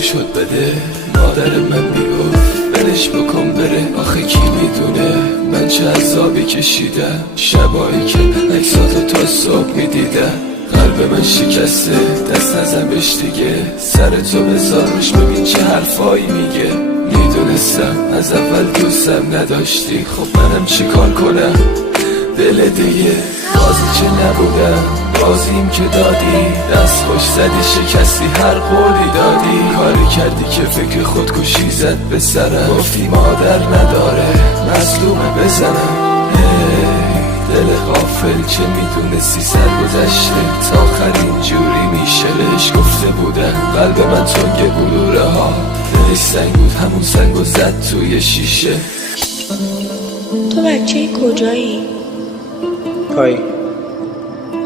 گول شد بده. مادر من میگفت ولش بکن بره، آخه کی میدونه من چه عذابی کشیدم. شبایی که عکساتو تا صبح میدیدم قلب من شکسته، دست نزنش دیگه. سر تو بذارش ببین چه حرفایی میگه. میدونستم از اول دوستم نداشتی، خب منم چی کار کنم؟ دل دیگه بازی چه نبودم، بازیم که دادی. دست خوش زدی شکستی هر قولی دادی. کاری کردی که فکر خودکشی زد به سرم. گفتی مادر نداره مظلومه بزنم. دل غافل چه میدونستی سرگذشته تا آخرین جوری میشه. بهش گفته بودم قلب من تنگ بلوره ها، دلش سنگ بود همون سنگو زد توی شیشه. تو بچه کجایی؟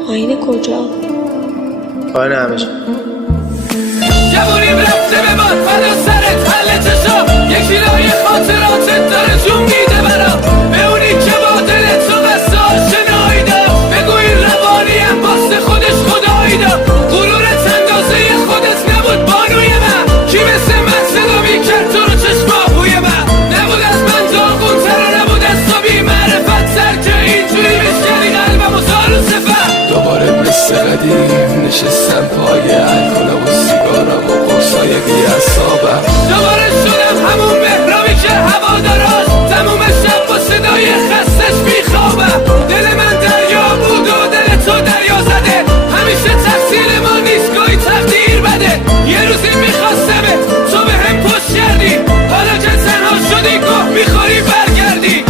پایین کجا؟ پایین همیشه. جوونیم رفته به باد فدا سرت حل چشا. یکی لای خاطراتت داره جون میده برام. به اونی که با دلت تو قصه آشنایی دارم. بگو این روانیم باست خودش خدایی دارم. غرورت اندازه خودت نبود بانوی من. کی مثل من صدا میکرد تو رو چشماهوی من. نبود از من داغون تر و نبود از تو بی معرفت سر که اینجوری بشکنی قلبم و زارو سفر. دوباره مثل قدیم نشستم پای الکلا و سیگارم و قرصای بی اعصابم. دوباره شدم همون مهرابی که هوا داراش تموم شب با صدای خستش بیخوابم. دل من دریا بود و دل تو دریا زده. همیشه تقصیر ما نیست گاهی تقدیر بده. یه روزی میخواستمه تو به هم پشت کردی، حالا که تنها شدی گاه میخوری برگردی.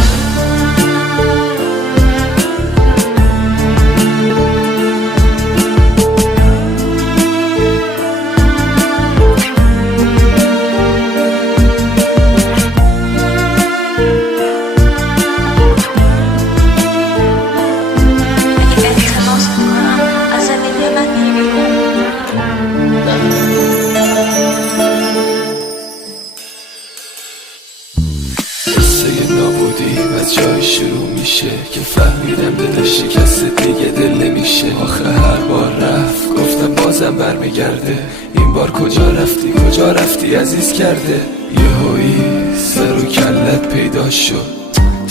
از جای شروع میشه که فهمیدم دل شکست دیگه دل نمیشه. آخه هر بار رفت گفتم بازم برمیگرده. این بار کجا رفتی عزیز کرده. یهویی سر و کلت پیدا شد،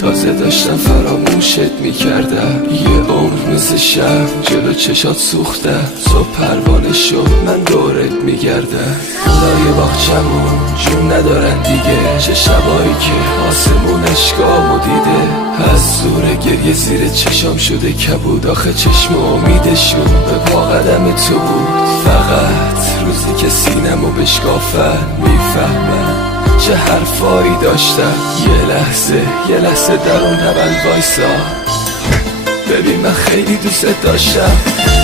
تازه داشتم فراموشت میکردم. یه عمر مثل شب جلو چشات سوختم. صبح پروانه شد من دورت میگردم. لای باغچمون جون ندارن دیگه. چه شبایی که آسمون اشکامو دیده. از زور گریه زیر چشام شده کبود. آخه چشم امیدشون به پا قدم تو بود. فقط روزی که سینمو بشکافن میفهمن چه حرفایی داشتم. یه لحظه در اون روند وایسا. ببین من خیلی دوست داشتم.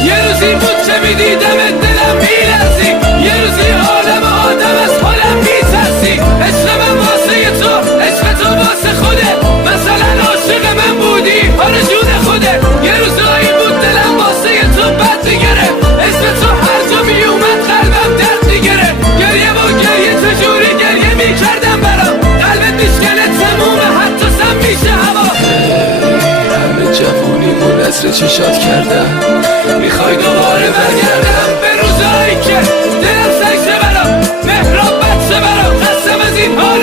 یه روزی بود که میدیدم دلم میلرزی. یه روزی عالم آدم از حالم میترسی. عشق من واسه تو، عشق تو واسه خوده. مثلا عاشق من بودی آرزوی خوده. یه روزایی بود دلم واسه تو بد میگرفت. اسم تو هر جا میومد قلبم درد میگرفت. گریه و گریه چجوری گریه میکردم برام. قلبت میشکنه تمومه حتی سم میشه هوا. همه جوونیمو نظر چشات کردم. میخوای دوباره برگردم به روزایی که دلم سنگشه برام. مهراب بچه برام. خستم از این حال